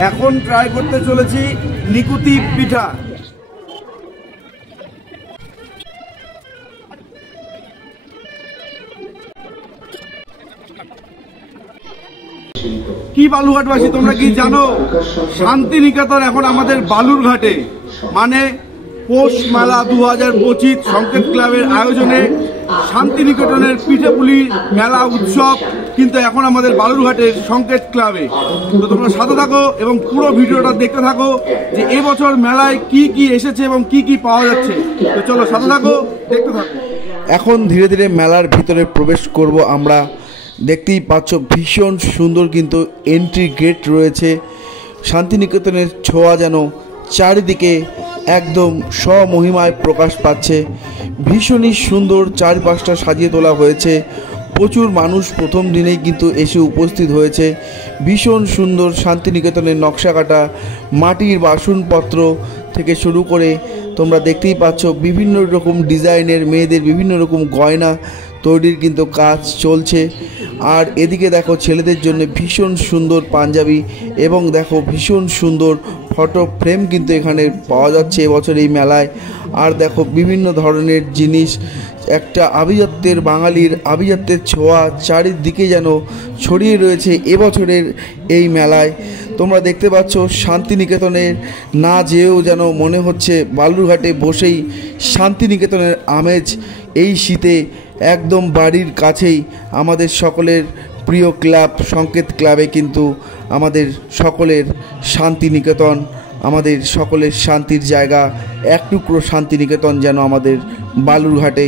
এখন ট্রাই করতে চলেছি নিকুতি পিঠা। কি বালুরঘাটবাসী, তোমরা কি জানো শান্তিনিকেতন এখন আমাদের বালুরঘাটে, মানে পৌষ মেলা 2025 সংকেত ক্লাবের আয়োজনে শান্তিনিকেতনের পিঠেপুলি মেলা উৎসব কিন্তু এখন আমাদের বালুরঘাটের সংকেত ক্লাবে। তো তোমরা সাথে থাকো এবং পুরো ভিডিওটা দেখতে থাকো যে এবছর মেলায় কি কি এসেছে এবং কি কি পাওয়া যাচ্ছে। তো চলো সাথে থাকো, দেখতে থাকো। এখন ধীরে ধীরে মেলার ভিতরে প্রবেশ করব আমরা। দেখতেই পাচ্ছ ভীষণ সুন্দর কিন্তু এন্ট্রি গেট রয়েছে। শান্তিনিকেতনের ছোঁয়া যেন চারিদিকে একদম স্বমহিমায় প্রকাশ পাচ্ছে। ভীষণই সুন্দর চারপাশটা সাজিয়ে তোলা হয়েছে। প্রচুর মানুষ প্রথম দিনেই কিন্তু এসে উপস্থিত হয়েছে। ভীষণ সুন্দর শান্তিনিকেতনের নকশা কাটা মাটির বাসনপত্র থেকে শুরু করে তোমরা দেখতেই পাচ্ছ বিভিন্ন রকম ডিজাইনের মেয়েদের বিভিন্ন রকম গয়না তৈরির কিন্তু কাজ চলছে। আর এদিকে দেখো ছেলেদের জন্য ভীষণ সুন্দর পাঞ্জাবি এবং দেখো ভীষণ সুন্দর ফটো ফ্রেম কিন্তু এখানে পাওয়া যাচ্ছে এবছর এই মেলায়। আর দেখো বিভিন্ন ধরনের জিনিস, একটা আভিজাত্যের বাঙালির আভিজাত্যের ছোঁয়া চারিদিকে যেন ছড়িয়ে রয়েছে এবছরের এই মেলায়। তোমরা দেখতে পাচ্ছ শান্তিনিকেতনের না যেয়েও যেন মনে হচ্ছে বালুরঘাটে বসেই শান্তিনিকেতনের আমেজ এই শীতে একদম বাড়ির কাছেই আমাদের সকলের প্রিয় ক্লাব সংকেত ক্লাবে কিন্তু আমাদের সকলের শান্তিনিকেতন, আমাদের সকলের শান্তির জায়গা, এক টুকরো শান্তিনিকেতন যেন আমাদের বালুরঘাটে।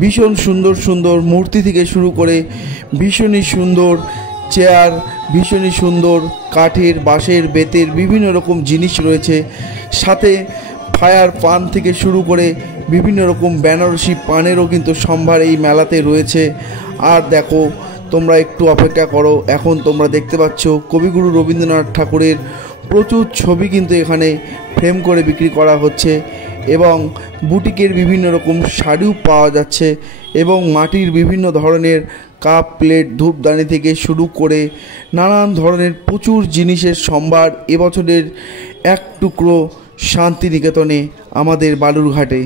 ভীষণ সুন্দর সুন্দর মূর্তি থেকে শুরু করে ভীষণই সুন্দর চেয়ার, ভীষণই সুন্দর কাঠের বাঁশের বেতের বিভিন্ন রকম জিনিস রয়েছে। সাথে ফায়ার পান থেকে শুরু করে বিভিন্ন রকম বেনারসি পানেরও কিন্তু সম্ভার এই মেলাতে রয়েছে। আর দেখো তোমরা একটু অপেক্ষা করো, এখন তোমরা দেখতে পাচ্ছ কবিগুরু রবীন্দ্রনাথ ঠাকুরের প্রচুর ছবি কিন্তু এখানে ফ্রেম করে বিক্রি করা হচ্ছে এবং বুটিকের বিভিন্ন রকম শাড়িও পাওয়া যাচ্ছে এবং মাটির বিভিন্ন ধরনের কাপ প্লেট ধূপদানি থেকে শুরু করে নানান ধরনের প্রচুর জিনিসের সম্ভার এবছরের এক টুকরো শান্তিনিকেতনে আমাদের বালুরঘাটে।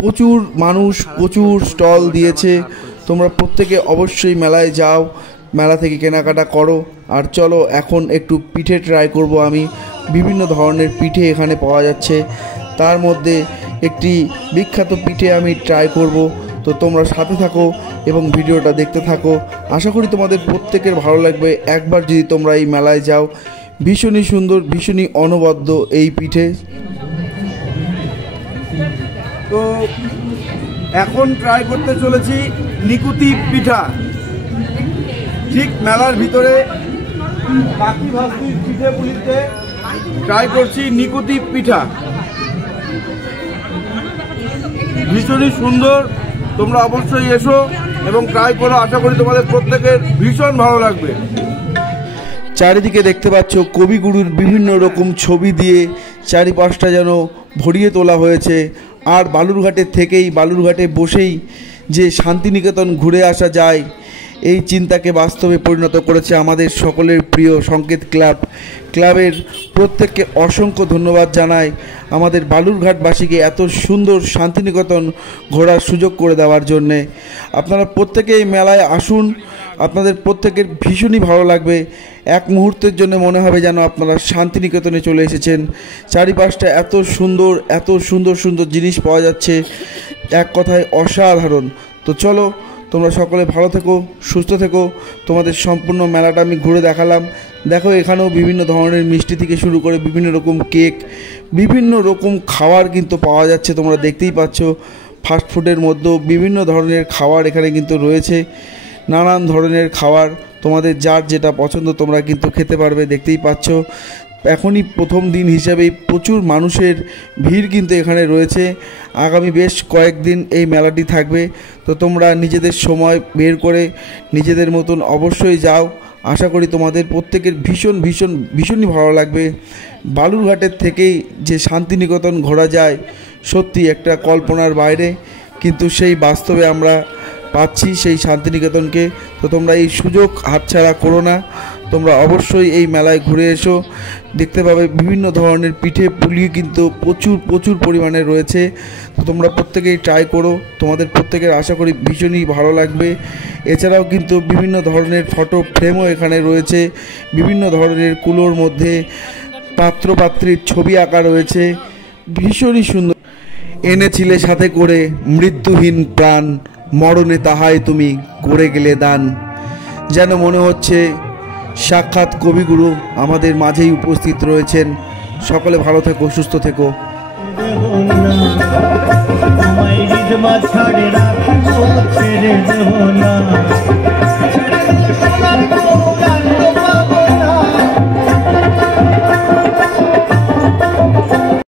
প্রচুর মানুষ প্রচুর স্টল দিয়েছে। তোমরা প্রত্যেকে অবশ্যই মেলায় যাও, মেলা থেকে কেনাকাটা করো। আর চলো এখন একটু পিঠে ট্রাই করব আমি। বিভিন্ন ধরনের পিঠে এখানে পাওয়া যাচ্ছে, তার মধ্যে একটি বিখ্যাত পিঠে আমি ট্রাই করব। তো তোমরা সাথে থাকো এবং ভিডিওটা দেখতে থাকো। আশা করি তোমাদের প্রত্যেকের ভালো লাগবে একবার যদি তোমরা এই মেলায় যাও। ভীষণই সুন্দর, ভীষণই অনবদ্য এই পিঠে। তো এখন ট্রাই করতে চলেছি নিকুতি পিঠা। ঠিক মেলার ভিতরে বাকি ভাস্তির পিঠে পুলিতে ট্রাই করছি নিকুতি পিঠা। ভীষণই সুন্দর, তোমরা অবশ্যই এসো এবং ট্রাই করো। আশা করি তোমাদের প্রত্যেকের ভীষণ ভালো লাগবে। চারিদিকে দেখতে পাচ্ছ কবিগুরুর বিভিন্ন রকম ছবি দিয়ে চারিপাশটা যেন ভরিয়ে তোলা হয়েছে। আর বালুরঘাটের থেকেই, বালুরঘাটে বসেই যে শান্তিনিকেতন ঘুরে আসা যায় এই চিন্তাকে বাস্তবে পরিণত করেছে আমাদের সকলের প্রিয় সংকেত ক্লাবের প্রত্যেককে অসংখ্য ধন্যবাদ জানাই আমাদের বালুরঘাটবাসীকে এত সুন্দর শান্তিনিকেতন ঘোরার সুযোগ করে দেওয়ার জন্যে। আপনারা প্রত্যেকে এই মেলায় আসুন, আপনাদের প্রত্যেকের ভীষণই ভালো লাগবে। এক মুহূর্তের জন্য মনে হবে যেন আপনারা শান্তিনিকেতনে চলে এসেছেন। চারিপাশটা এত সুন্দর, এত সুন্দর সুন্দর জিনিস পাওয়া যাচ্ছে, এক কথায় অসাধারণ। তো চলো তোমরা সকলে ভালো থেকো, সুস্থ থেকো। তোমাদের সম্পূর্ণ মেলাটা আমি ঘুরে দেখালাম। দেখো এখানেও বিভিন্ন ধরনের মিষ্টি থেকে শুরু করে বিভিন্ন রকম কেক, বিভিন্ন রকম খাবার কিন্তু পাওয়া যাচ্ছে। তোমরা দেখতেই পাচ্ছ ফাস্টফুডের মধ্যেও বিভিন্ন ধরনের খাবার এখানে কিন্তু রয়েছে। নানান ধরনের খাবার তোমাদের যার যেটা পছন্দ তোমরা কিন্তু খেতে পারবে। দেখতেই পাচ্ছ এখনই প্রথম দিন হিসাবেই প্রচুর মানুষের ভিড় কিন্তু এখানে রয়েছে। আগামী বেশ কয়েকদিন এই মেলাটি থাকবে। তো তোমরা নিজেদের সময় বের করে নিজেদের মতন অবশ্যই যাও। আশা করি তোমাদের প্রত্যেকের ভীষণই ভালো লাগবে। বালুরঘাটের থেকেই যে শান্তিনিকেতন ঘোরা যায় সত্যি একটা কল্পনার বাইরে, কিন্তু সেই বাস্তবে আমরা পাচ্ছি সেই শান্তিনিকেতনকে। তো তোমরা এই সুযোগ হাতছাড়া করো না। তোমরা অবশ্যই এই মেলায় ঘুরে এসো, দেখতে পাবে বিভিন্ন ধরনের পিঠে পুলি কিন্তু প্রচুর পরিমাণে রয়েছে। তো তোমরা প্রত্যেকেই ট্রাই করো, তোমাদের প্রত্যেকের আশা করি ভীষণই ভালো লাগবে। এছাড়াও কিন্তু বিভিন্ন ধরনের ফটো ফ্রেমও এখানে রয়েছে, বিভিন্ন ধরনের কুলোর মধ্যে পাত্রপাত্রীর ছবি আঁকা রয়েছে, ভীষণই সুন্দর। এনেছিলে সাথে করে মৃত্যুহীন প্রাণ, মরণে তাহাই তুমি করে গেলে দান। যেন মনে হচ্ছে সাক্ষাৎ কবিগুরু আমাদের মাঝেই উপস্থিত রয়েছেন। সকলে ভালো থেকো, সুস্থ থেকো। ছাড়ে রাখবো ছেড়ে দেব না।